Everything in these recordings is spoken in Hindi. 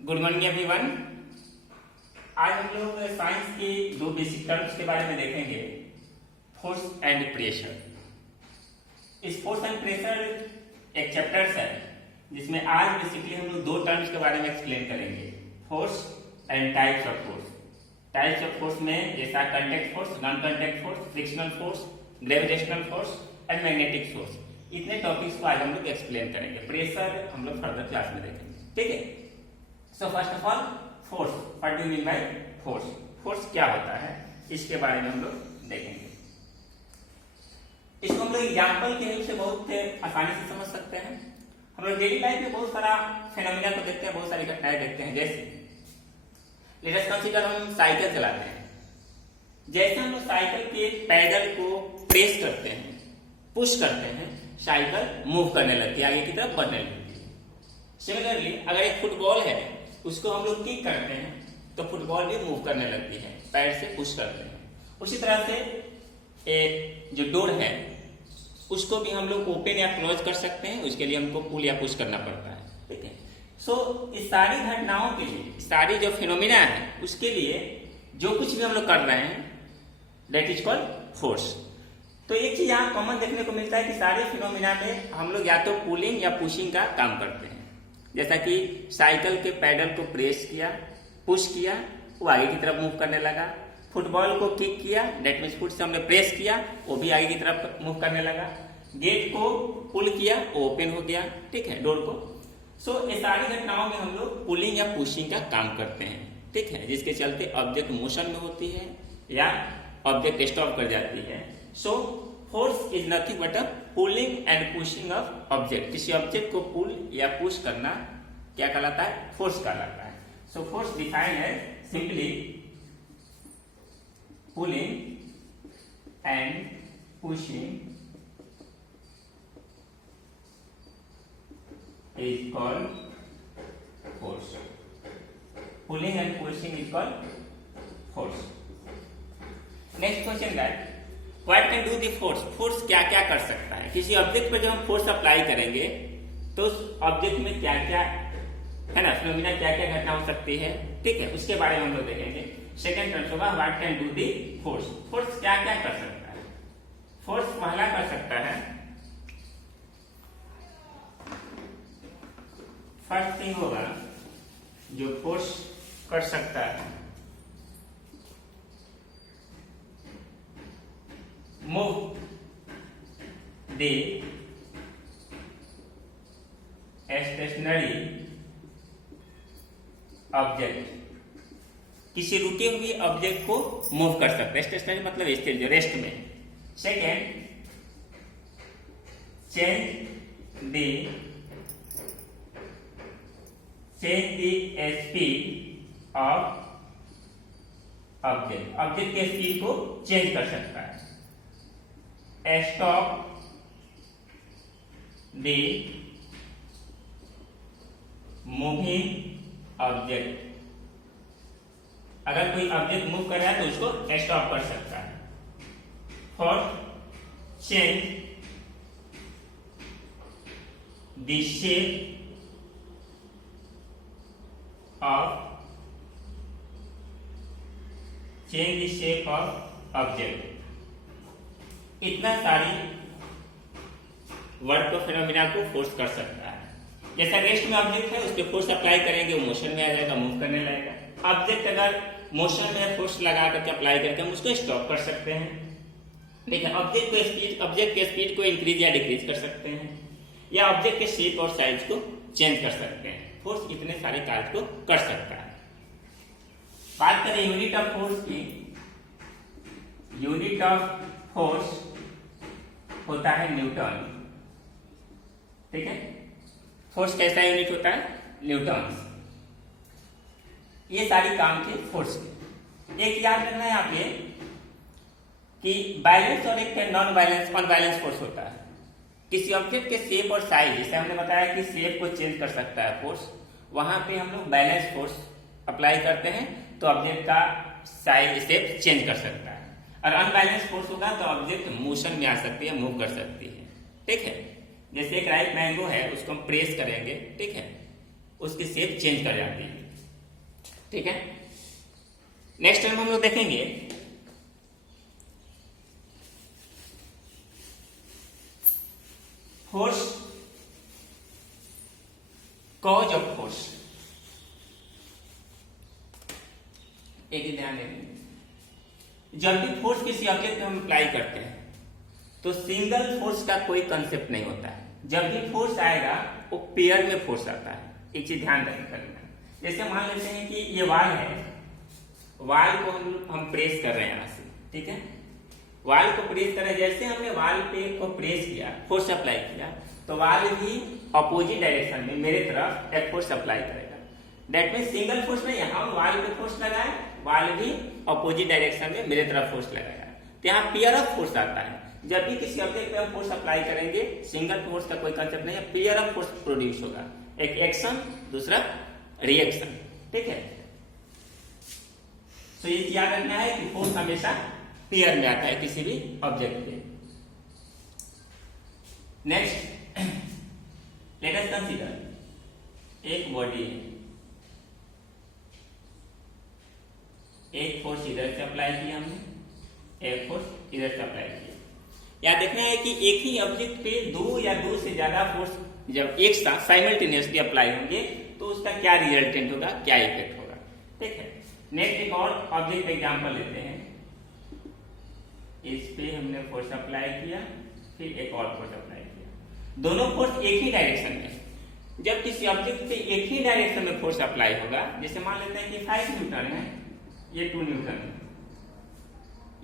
Good morning everyone. आज हम लोग साइंस की दो बेसिक टर्म्स के बारे में देखेंगे, फोर्स एंड प्रेशर। इस फोर्स एंड प्रेशर एक चैप्टर्स है जिसमें आज बेसिकली हम लोग दो टर्म्स के बारे में एक्सप्लेन करेंगे, force and types of force. Types of force में जैसा contact force, non contact force, frictional force, gravitational force and magnetic force. इतने टॉपिक्स को आज हम लोग एक्सप्लेन करेंगे। प्रेशर हम लोग फर्दर क्लास में देखेंगे, ठीक है। So first of all force, what do you mean by force? Force क्या होता है इसके बारे में हम लोग देखेंगे। इसको हम लोग एग्जाम्पल के हेल्प से बहुत आसानी से समझ सकते हैं। हम लोग डेली लाइफ में बहुत सारा फेनोमेना को देखते हैं, बहुत सारी घटनाएं देखते हैं। जैसे लेट अस कंसीडर हम साइकिल चलाते हैं। जैसे हम लोग साइकिल के पैडल को प्रेस करते हैं, पुश करते हैं, साइकिल मूव करने लगती है, आगे की तरफ बढ़ने लगती है। सिमिलरली अगर एक फुटबॉल है, उसको हम लोग किक करते हैं तो फुटबॉल भी मूव करने लगती है, पैर से पुश करते हैं। उसी तरह से एक जो डोर है उसको भी हम लोग ओपन या क्लोज कर सकते हैं, उसके लिए हमको पुल या पुश करना पड़ता है, ठीक है। सो इस सारी घटनाओं के लिए, सारी जो फिनोमिना है उसके लिए जो कुछ भी हम लोग कर रहे हैं दैट इज कॉल्ड फोर्स। तो एक चीज यहाँ कॉमन देखने को मिलता है कि सारे फिनोमिना में हम लोग या तो पुलिंग या पुशिंग का काम करते हैं। जैसा कि साइकिल के पैडल को प्रेस किया, पुश किया, वो आगे की तरफ मूव करने लगा। फुटबॉल को किक किया, दैट मीन्स फुट से हमने प्रेस किया, वो भी आगे की तरफ मूव करने लगा। गेट को पुल किया, वो ओपन हो गया, ठीक है, डोर को। सो ये सारी घटनाओं में हम लोग पुलिंग या पुशिंग का काम करते हैं, ठीक है, जिसके चलते ऑब्जेक्ट मोशन में होती है या ऑब्जेक्ट स्टॉप कर जाती है। So force is nothing but a pulling and pushing of object. किसी ऑब्जेक्ट को पुल या पुश करना क्या कहलाता है? फोर्स कहलाता है। सो फोर्स डिफाइंड है simply pulling and pushing is called force. Pulling and pushing is called force. Next question guys, what can do the force? Force क्या क्या कर सकता है? किसी ऑब्जेक्ट पर जब हम फोर्स अप्लाई करेंगे तो उस ऑब्जेक्ट में क्या क्या है ना, फिनोमिना क्या क्या घटना हो सकती है, ठीक है, उसके बारे में हम लोग देखेंगे। सेकेंड टर्म होगा what can do the force. Force क्या क्या कर सकता है? फोर्स पहला कर सकता है, फर्स्ट थिंग होगा जो फोर्स कर सकता है, मूव द स्टेशनरी ऑब्जेक्ट। किसी रुके हुए ऑब्जेक्ट को मूव कर सकता है। स्टेशनरी मतलब स्थिर, जो रेस्ट में। Second, change the speed of object. Object के स्पीड को चेंज कर सकता है। Stop the moving object. अगर कोई ऑब्जेक्ट मूव कर रहा है तो उसको स्टॉप कर सकता है। Fourth, change the shape of object. इतना सारी वर्ड को फिनोमिना को फोर्स कर सकता है। जैसा रेस्ट में ऑब्जेक्ट है, उसके फोर्स अप्लाई करेंगे, वो मोशन में आ जाएगा, मूव करने लगेगा। ऑब्जेक्ट अगर मोशन में फोर्स लगा करके अप्लाई करके हम उसको स्टॉप कर सकते हैं, ठीक है। ऑब्जेक्ट के स्पीड को इंक्रीज या डिक्रीज कर सकते हैं, या ऑब्जेक्ट के शेप और साइज को चेंज कर सकते हैं। फोर्स इतने सारे कार्य को कर सकता है। बात करें यूनिट ऑफ फोर्स की। यूनिट ऑफ फोर्स होता है न्यूटन, ठीक है। फोर्स कैसा यूनिट होता है? न्यूटन। ये सारी काम थे फोर्स के। एक याद रखना है आप ये कि बैलेंस और एक नॉन बैलेंस, अनबैलेंस फोर्स होता है। किसी ऑब्जेक्ट के शेप और साइज, जैसे हमने बताया कि शेप को चेंज कर सकता है फोर्स, वहां पे हम लोग बैलेंस फोर्स अप्लाई करते हैं तो ऑब्जेक्ट का साइज, शेप चेंज कर सकता है। और अनबैलेंस फोर्स होगा तो ऑब्जेक्ट मोशन में आ सकती है, मूव कर सकती है, ठीक है। जैसे एक राइप मैंगो है, उसको हम प्रेस करेंगे, ठीक है, उसकी शेप चेंज कर जाती है। ठीक है। नेक्स्ट टाइम हम लोग देखेंगे फोर्स, कॉज ऑफ फोर्स। एक ही ध्यान देंगे, जब भी फोर्स किसी ऑब्जेक्ट पे हम अप्लाई करते हैं तो सिंगल फोर्स का कोई कंसेप्ट नहीं होता है। जब भी फोर्स आएगा वो पेयर में फोर्स आता है। एक चीज ध्यान रखना, जैसे मान लेते हैं कि ये वाल है, वाल को हम प्रेस कर रहे हैं यहाँ से, ठीक है। वाल को प्रेस कर रहे हैं, जैसे हमने वाल पे को प्रेस किया, फोर्स अप्लाई किया, तो वाल भी अपोजिट डायरेक्शन में मेरे तरफ एक फोर्स अप्लाई करेगा। दैट मीन सिंगल फोर्स में यहाँ वाल पे फोर्स लगाए, वाल भी अपोजिट डायरेक्शन में मेरे तरफ फोर्स लगाएगा। तो यहाँ पेयर ऑफ फोर्स आता है। जब भी किसी ऑब्जेक्ट पे हम फोर्स अप्लाई करेंगे, सिंगल फोर्स का कोई कंसेप्ट नहीं है, पेयर ऑफ फोर्स प्रोड्यूस होगा, एक एक्शन दूसरा रिएक्शन, ठीक है। तो ये याद रखना है कि फोर्स हमेशा पेयर में आता है किसी भी ऑब्जेक्ट पे। नेक्स्ट लेट अस कंसीडर एक बॉडी है, एक फोर्स इधर से अप्लाई किया हमने, एक फोर्स इधर से अप्लाई किया। या देखना है कि एक ही ऑब्जेक्ट पे दो या दो से ज्यादा फोर्स जब एक साथ साइमल्टेनियसली अप्लाई होंगे तो उसका क्या रिजल्टेंट होगा, क्या इफेक्ट होगा, ठीक है। नेक्स्ट एक और ऑब्जेक्ट एग्जांपल लेते हैं। इस पे हमने फोर्स अप्लाई किया, फिर एक और फोर्स अप्लाई किया, दोनों फोर्स एक ही डायरेक्शन में। जब किसी ऑब्जेक्ट पे एक ही डायरेक्शन में फोर्स अप्लाई होगा, जैसे मान लेते हैं कि 5 न्यूटन है, ये 2 न्यूटन है,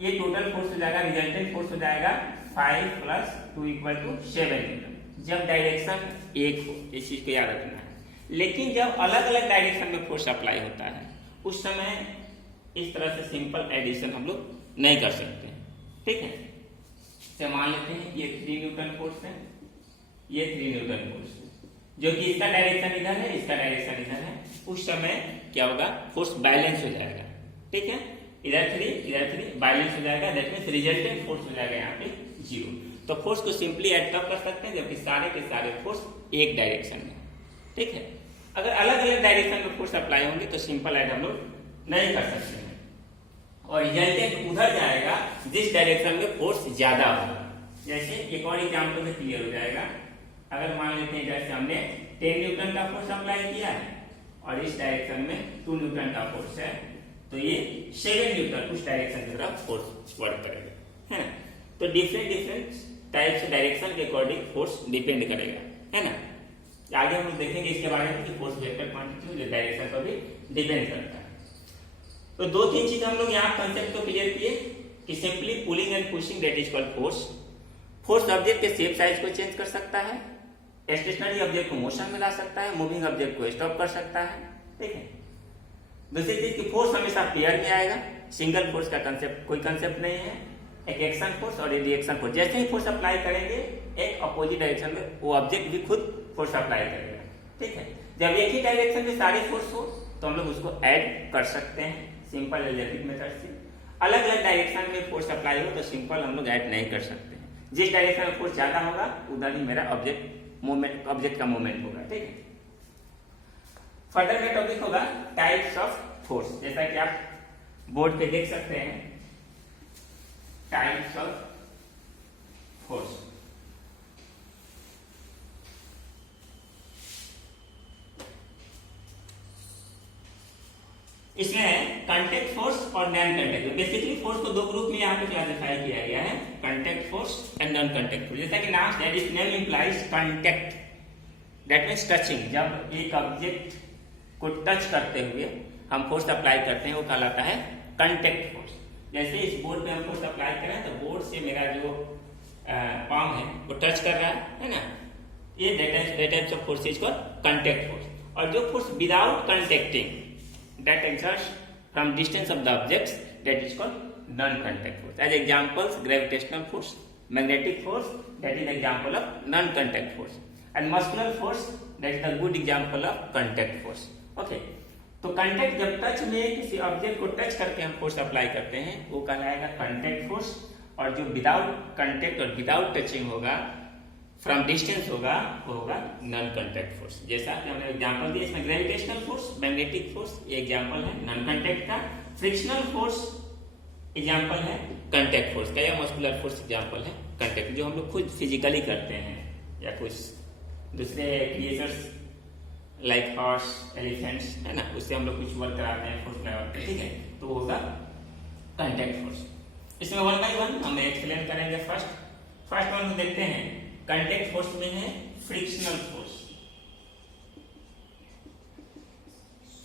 ये टोटल फोर्स हो जाएगा, रिजल्टेंट फोर्स हो जाएगा 5 + 2 = 7 न्यूटन। जब डायरेक्शन एक हो, इस चीज को याद रखना है। लेकिन जब अलग अलग डायरेक्शन में फोर्स अप्लाई होता है उस समय इस तरह से सिंपल एडिशन हम लोग नहीं कर सकते, ठीक है। तो मान लेते हैं ये 3 न्यूटन फोर्स है, ये 3 न्यूटन फोर्स है, जो कि इसका डायरेक्शन इधर है, इसका डायरेक्शन इधर है। उस समय क्या होगा, फोर्स बैलेंस हो जाएगा, ठीक है। इधर 3 बैलेंस हो जाएगा, दैट मींस रिजल्टेंट फोर्स हो जाएगा यहाँ पे 0। तो फोर्स को सिंपली ऐड तब कर सकते हैं जबकि सारे के सारे फोर्स एक डायरेक्शन में, ठीक है। अगर अलग अलग डायरेक्शन में फोर्स अप्लाई होंगे तो सिंपल ऐड हम लोग नहीं कर सकते हैं, और रिजल्टेंट उधर जाएगा जिस डायरेक्शन में फोर्स ज्यादा होगा। जैसे एक और एग्जाम्पल में क्लियर हो जाएगा। अगर मान लेते हैं जैसे हमने 10 न्यूटन का फोर्स अप्लाई किया है और इस डायरेक्शन में 2 न्यूटन का फोर्स है, तो ये 7 न्यूटन उस डायरेक्शन की तरफ फोर्स वर्क करेगा, है ना। तो डिफरेंट टाइप्स डायरेक्शन के अकॉर्डिंग फोर्स डिपेंड करेगा, है ना। आगे हम लोग देखेंगे इसके बारे में कि फोर्स वेक्टर क्वांटिटी जो डायरेक्शन पर भी डिपेंड करता है। तो 2-3 चीज हम लोग यहाँ कंसेप्ट को क्लियर किए कि simply pulling and pushing that is called force. Force object के शेप साइज को चेंज कर सकता है, स्टेशनरी ऑब्जेक्ट को मोशन में ला सकता है, मूविंग ऑब्जेक्ट को स्टॉप कर सकता है, ठीक है। दूसरी चीज की फोर्स हमेशा पेयर में आएगा, सिंगल फोर्स का कंसेप्ट कोई कंसेप्ट नहीं है। एक एक्शन फोर्स और एक रिएक्शन फोर्स, जैसे ही फोर्स अप्लाई करेंगे एक अपोजिट डायरेक्शन में वो ऑब्जेक्ट भी खुद फोर्स अप्लाई करेगा, ठीक है। जब एक ही डायरेक्शन में सारे फोर्स हो तो हम लोग उसको ऐड कर सकते हैं सिंपल एल्जेब्रिक मेथड से। अलग अलग डायरेक्शन में फोर्स अप्लाई हो तो सिंपल हम लोग ऐड नहीं कर सकते हैं। जिस डायरेक्शन में फोर्स ज्यादा होगा उधर ही मेरा ऑब्जेक्ट का मूवमेंट होगा, ठीक है। फर्दर में टॉपिक होगा टाइप्स ऑफ फोर्स। जैसा कि आप बोर्ड पे देख सकते हैं, टाइप्स ऑफ फोर्स। इसमें कांटेक्ट फोर्स और नॉन कांटेक्ट, बेसिकली फोर्स को 2 ग्रुप में यहाँ पे क्लासिफाई किया गया है, contact force and non contact force. जैसा कि नाम that is name implies contact, that means touching. जब एक ऑब्जेक्ट को टच करते हुए हम फोर्स अप्लाई करते हैं वो कहलाता है कांटेक्ट फोर्स। जैसे इस बोर्ड पे हम फोर्स अप्लाई करें तो बोर्ड से मेरा जो पाम है वो टच कर रहा है ना, ये that types of force is called contact force. और जो force without contacting that exerts from distance of the objects, that is called non-contact force. As examples, gravitational force, magnetic force, that is example of non-contact force, and muscular force, that is the good example of contact force. Okay, तो contact जब टच में किसी ऑब्जेक्ट को टच करके हम फोर्स अप्लाई करते हैं वो कहलाएगा contact force, और जो विदाउट contact और विदाउट टचिंग होगा फ्रॉम डिस्टेंस होगा वो होगा नॉन कांटेक्ट फोर्स। जैसा कि हमने एग्जांपल दिया इसमें ग्रेविटेशनल फोर्स, मैग्नेटिक फोर्स, ये एग्जांपल है नॉन कांटेक्ट का। फ्रिक्शनल फोर्स एग्जांपल है कांटेक्ट फोर्स का, या मस्कुलर फोर्स एग्जांपल है कांटेक्ट, जो हम लोग खुद फिजिकली करते हैं या कुछ दूसरे क्रिएचर्स लाइक हॉर्स, एलिफेंट्स, है ना, उससे हम लोग कुछ वर्क कराते हैं फोर्स लगाते हैं, ठीक है, तो होगा कांटेक्ट फोर्स। इसमें वन बाय वन हम एक्सप्लेन करेंगे। फर्स्ट वन को देखते हैं। कांटेक्ट फोर्स में है frictional force.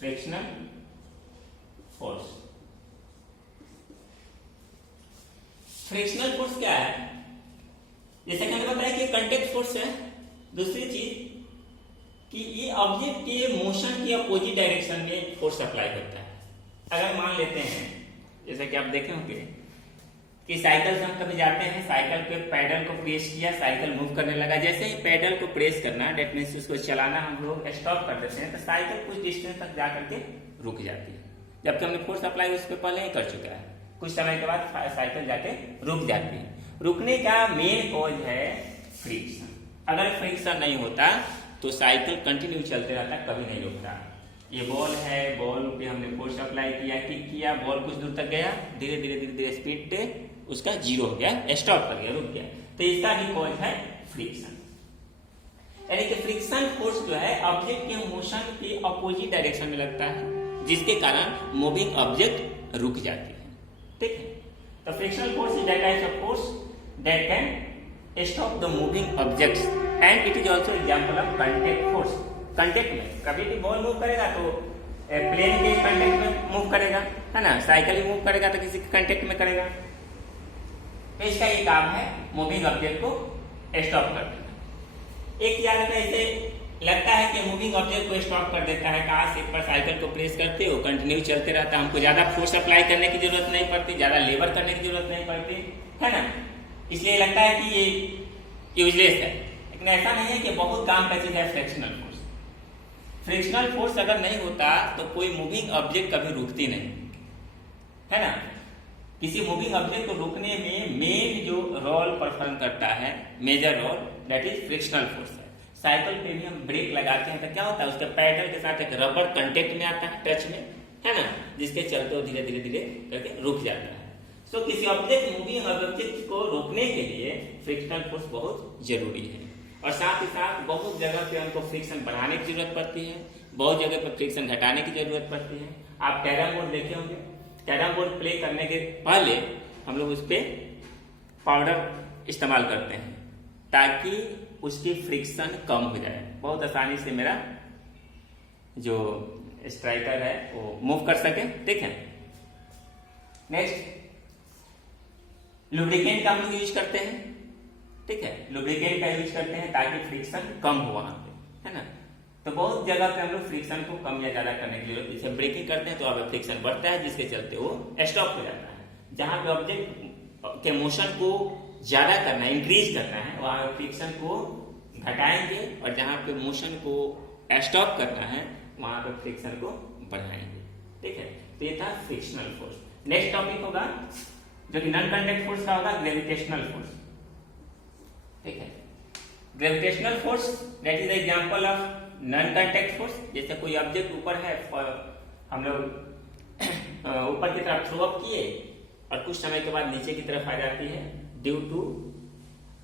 Frictional force, frictional force क्या है? जैसे कि हमने बताया कि कांटेक्ट फोर्स है। दूसरी चीज कि ये ऑब्जेक्ट के मोशन के अपोजिट डायरेक्शन में फोर्स अप्लाई करता है। अगर मान लेते हैं जैसे कि आप देखे होंगे कि साइकिल से हम कभी जाते हैं, साइकिल के पैडल को प्रेस किया, साइकिल मूव करने लगा। जैसे ही पैडल को प्रेस करना, डेट मीन्स उसको चलाना हम लोग स्टॉप कर देते हैं, तो साइकिल कुछ डिस्टेंस तक जा करके रुक जाती है, जबकि हमने फोर्स अप्लाई उस पर पहले ही कर चुका है। कुछ समय के बाद साइकिल जाके रुक जाती है। रुकने का मेन कॉज है फ्रिक्शन। अगर फ्रिक्शन नहीं होता तो साइकिल कंटिन्यू चलते रहता, कभी नहीं रुकता। ये बॉल है, बॉल पे हमने फोर्स अप्लाई किया, किक किया, बॉल कुछ दूर तक गया, धीरे धीरे स्पीड पे उसका जीरो हो गया, स्टॉप कर गया, रुक गया। तो इसका भी कॉज है फ्रिक्शन। यानी कि फ्रिक्शन फोर्स जो है ऑब्जेक्ट के मोशन के अपोजिट डायरेक्शन में लगता है, जिसके कारण मूविंग ऑब्जेक्ट रुक जाती है, ठीक है। तो frictional force is that type of force that can stop the moving objects and it is also example of contact force. Contact में कभी भी बॉल मूव करेगा तो प्लेन के कांटेक्ट में मूव करेगा, है ना, साइकिल भी मूव करेगा तो किसी के कांटेक्ट में करेगा। तो इसका ये काम है मूविंग ऑब्जेक्ट को स्टॉप कर देना। एक याद रखना, इसे लगता है कि मूविंग ऑब्जेक्ट को स्टॉप कर देता है, काश एक बार साइकिल को प्रेस करते हो, कंटिन्यू चलते रहता, हमको ज्यादा फोर्स अप्लाई करने की जरूरत नहीं पड़ती, ज्यादा लेबर करने की जरूरत नहीं पड़ती, है ना, इसलिए लगता है कि ये यूजलेस है। लेकिन ऐसा नहीं है कि बहुत काम का चीज है फ्रिक्शनल फोर्स। फ्रिक्शनल फोर्स अगर नहीं होता तो कोई मूविंग ऑब्जेक्ट कभी रुकती नहीं, है ना। किसी मूविंग ऑब्जेक्ट को रोकने में मेन जो रोल परफॉर्म करता है, major role, that is frictional force है। साइकिल पे भी हम ब्रेक लगाते हैं तो क्या होता है, उसके पैडल के साथ एक रबर कांटेक्ट में आता है, टच में, है ना, जिसके चलते वो धीरे धीरे करके रुक जाता है। सो किसी ऑब्जेक्ट मूविंग ऑब्जेक्ट को रोकने के लिए फ्रिक्शनल फोर्स बहुत जरूरी है। और साथ ही साथ बहुत जगह पे हमको फ्रिक्शन बढ़ाने की जरूरत पड़ती है, बहुत जगह पर फ्रिक्शन घटाने की जरूरत पड़ती है। आप कैरम बोर्ड देखे होंगे, कैरम बोर्ड प्ले करने के पहले हम लोग उस पर पाउडर इस्तेमाल करते हैं ताकि उसकी फ्रिक्शन कम हो जाए, बहुत आसानी से मेरा जो स्ट्राइकर है वो मूव कर सके, ठीक है। नेक्स्ट लुब्रिकेंट का हम लोग यूज करते हैं, ठीक है, लुब्रिकेंट का यूज करते हैं ताकि फ्रिक्शन कम हो वहां पे, है ना। तो बहुत जगह पे हम लोग फ्रिक्शन को कम या ज्यादा करने की जरूरत, जैसे ब्रेकिंग करते हैं तो अब फ्रिक्शन बढ़ता है, जिसके चलते वो स्टॉप हो जाता है। जहां पे ऑब्जेक्ट के मोशन को ज्यादा करना है, इंक्रीज करना है, वहां फ्रिक्शन को घटाएंगे, और जहां पे मोशन को स्टॉप करना है वहां पे फ्रिक्शन को बढ़ाएंगे, ठीक है। तो ये था फ्रिक्शनल फोर्स। नेक्स्ट टॉपिक होगा जो कि नॉन कांटेक्ट फोर्स का होगा ग्रेविटेशनल फोर्स, ठीक है। Gravitational force that is example of non contact force. जैसे कोई ऑब्जेक्ट ऊपर है, हम लोग ऊपर की तरफ थ्रो अप किए और कुछ समय के बाद नीचे की तरफ आ जाती है due to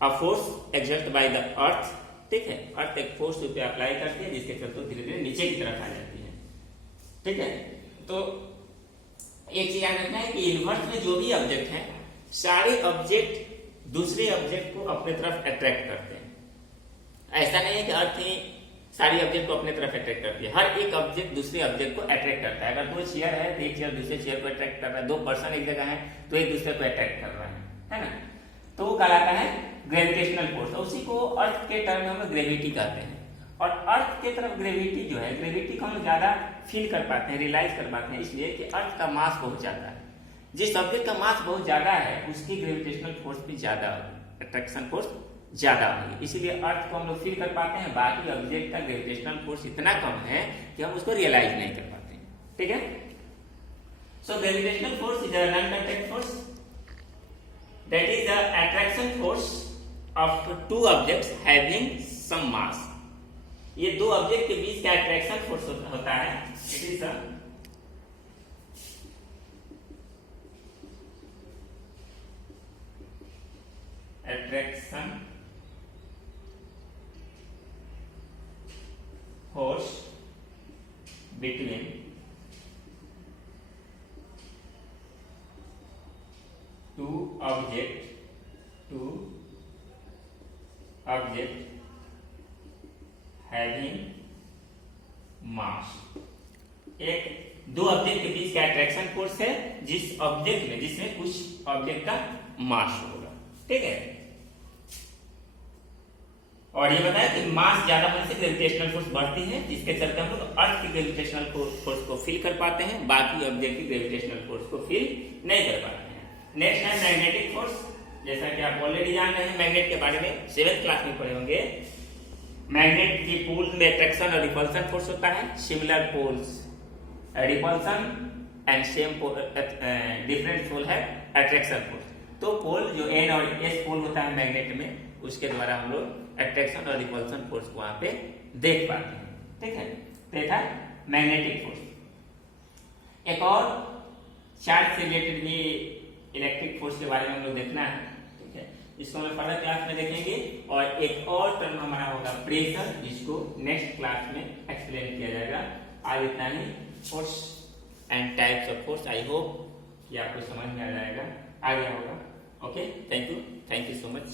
a force exert by the earth, ठीक है। अर्थ एक फोर्स पे अप्लाई करती है जिसके चलते धीरे धीरे नीचे की तरफ आ जाती है, ठीक है। तो एक चीज याद रखना है कि यूनिवर्स में जो भी ऑब्जेक्ट है, सारे ऑब्जेक्ट दूसरे ऑब्जेक्ट को अपने तरफ अट्रैक्ट करते हैं। ऐसा नहीं है कि अर्थ ही सारी ऑब्जेक्ट को अपने तरफ अट्रैक्ट करती है, हर एक ऑब्जेक्ट दूसरे ऑब्जेक्ट को अट्रैक्ट करता है। अगर दो चेयर है तो एक चेयर दूसरे चेयर को अट्रैक्ट कर रहा है, दो पर्सन एक जगह है तो एक दूसरे को अट्रैक्ट कर रहा है ना। तो वो कहलाता है ग्रेविटेशनल फोर्स। उसी को अर्थ के टर्म में हम ग्रेविटी कहते हैं। और अर्थ के तरफ ग्रेविटी जो है, ग्रेविटी को हम ज्यादा फील कर पाते हैं, रियलाइज कर पाते हैं, इसलिए कि अर्थ का मास बहुत ज्यादा है। जिस ऑब्जेक्ट का मास बहुत ज्यादा है उसकी ग्रेविटेशनल फोर्स भी ज्यादा होगी, अट्रैक्शन फोर्स ज्यादा होगी, इसीलिए अर्थ को हम लोग फील कर पाते हैं। बाकी ऑब्जेक्ट का ग्रेविटेशनल फोर्स इतना कम है कि हम उसको रियलाइज नहीं कर पाते, ठीक है। So gravitational force is a non contact force, that is the attraction force of two objects having some mass, ये दो ऑब्जेक्ट के बीच का अट्रैक्शन फोर्स होता है, it is attraction force between two object having mass, एक दो ऑब्जेक्ट के बीच का अट्रैक्शन फोर्स है जिस ऑब्जेक्ट में, जिसमें कुछ ऑब्जेक्ट का मास होगा, ठीक है। और ये बताया कि मास ज्यादा होने से ग्रेविटेशनल फोर्स बढ़ती है, जिसके चलते हम लोग अर्थ की ग्रेविटेशनल फोर्स को फील कर पाते हैं, बाकी ऑब्जेक्ट की ग्रेविटेशनल फोर्स को फील नहीं कर पाते हैं। नेक्स्ट है मैग्नेटिक फोर्स, जैसा कि आप ऑलरेडी जान रहे हैं मैग्नेट के बारे में, 7th क्लास में पढ़े होंगे। मैग्नेट की पोल में अट्रैक्शन और रिपल्सन फोर्स होता है, similar poles repulsion and same different pole है अट्रैक्शन फोर्स। तो पोल जो एन और एस पोल होता है मैग्नेट में, उसके द्वारा हम लोग अट्रैक्शन और रिपल्सन फोर्स को वहां पे देख पाते हैं, ठीक है। तो ये था मैग्नेटिक फोर्स। एक और चार्ज से रिलेटेड भी इलेक्ट्रिक फोर्स के बारे में हम लोग देखना है, ठीक है, इसको हम फर्दर क्लास में देखेंगे। और एक और टर्म हमारा होगा प्रेशर, जिसको नेक्स्ट क्लास में एक्सप्लेन किया जाएगा। आज इतना ही, force and types of force. I hope कि आपको समझ में आ जाएगा, आ गया होगा। Okay, thank you so much.